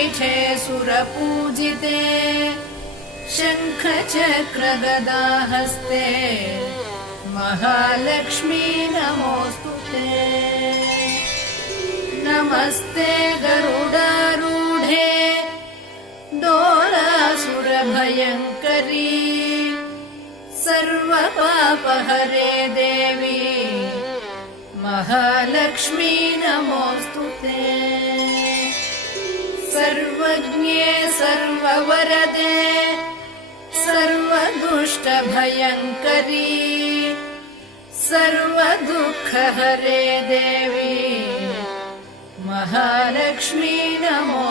शक्तिपीठे सुरपूजिते शङ्खचक्रगदाहस्ते महालक्ष्मी नमोऽस्तुते। नमस्ते गरुडारूढे डोलासुरभयङ्करी सर्वपापहरे देवी महालक्ष्मी नमोऽस्तुते। सर्वज्ञे सर्ववरदे सर्वदुष्टभयङ्करी सर्वदुःखहरे देवी महालक्ष्मी नमो